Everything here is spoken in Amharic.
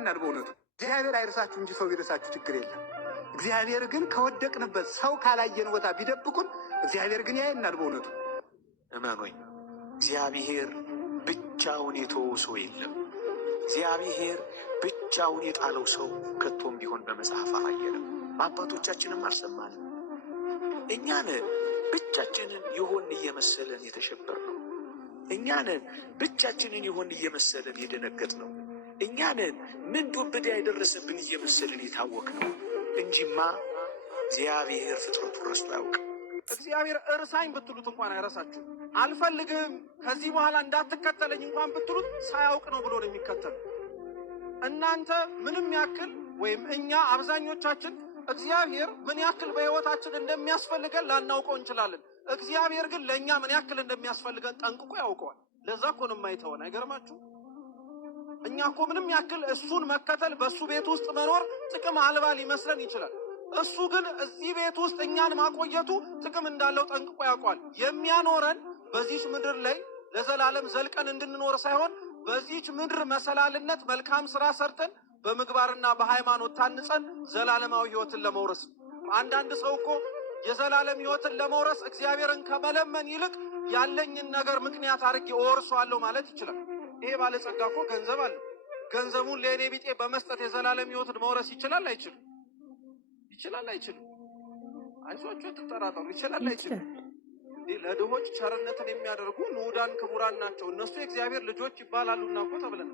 ያየናል በእውነቱ። እግዚአብሔር አይረሳችሁ እንጂ ሰው ቢረሳችሁ ችግር የለም። እግዚአብሔር ግን ከወደቅንበት ሰው ካላየን ቦታ ቢደብቁን እግዚአብሔር ግን ያየናል በእውነቱ። እመኑኝ፣ እግዚአብሔር ብቻውን የተወው ሰው የለም። እግዚአብሔር ብቻውን የጣለው ሰው ከቶም ቢሆን በመጽሐፍ አላየንም፣ አባቶቻችንም አልሰማንም። እኛን ብቻችንን ይሆን እየመሰለን የተሸበርነው፣ እኛንን ብቻችንን ይሆን እየመሰለን የደነገጥነው፣ እኛንን ምን ዱብዳ የደረሰብን እየመሰለን የታወቅነው እንጂማ እግዚአብሔር ፍጥረቱን ረስቶ አያውቅም። እግዚአብሔር እርሳኝ ብትሉት እንኳን አይረሳችሁ። አልፈልግም ከዚህ በኋላ እንዳትከተለኝ እንኳን ብትሉት ሳያውቅ ነው ብሎ ነው የሚከተል። እናንተ ምንም ያክል ወይም እኛ አብዛኞቻችን እግዚአብሔር ምን ያክል በሕይወታችን እንደሚያስፈልገን ላናውቀው እንችላለን። እግዚአብሔር ግን ለእኛ ምን ያክል እንደሚያስፈልገን ጠንቅቆ ያውቀዋል። ለዛ እኮ ነው የማይተወን። አይገርማችሁ? እኛ እኮ ምንም ያክል እሱን መከተል በእሱ ቤት ውስጥ መኖር ጥቅም አልባ ሊመስለን ይችላል። እሱ ግን እዚህ ቤት ውስጥ እኛን ማቆየቱ ጥቅም እንዳለው ጠንቅቆ ያውቋል። የሚያኖረን በዚህች ምድር ላይ ለዘላለም ዘልቀን እንድንኖር ሳይሆን በዚህች ምድር መሰላልነት መልካም ስራ ሰርተን በምግባርና በሃይማኖት ታንጸን ዘላለማዊ ሕይወትን ለመውረስ። አንዳንድ ሰው እኮ የዘላለም ሕይወትን ለመውረስ እግዚአብሔርን ከመለመን ይልቅ ያለኝን ነገር ምክንያት አድርጌ እወርሰዋለሁ ማለት ይችላል። ይሄ ባለጸጋ እኮ ገንዘብ አለው። ገንዘቡን ለእኔ ቢጤ በመስጠት የዘላለም ሕይወትን መውረስ ይችላል አይችልም? ይችላል አይችልም? አይዟችሁ ትጠራጠሩ። ይችላል አይችልም? ለድሆች ቸርነትን የሚያደርጉ ንዑዳን ክቡራን ናቸው፣ እነሱ የእግዚአብሔር ልጆች ይባላሉና እኮ ተብለን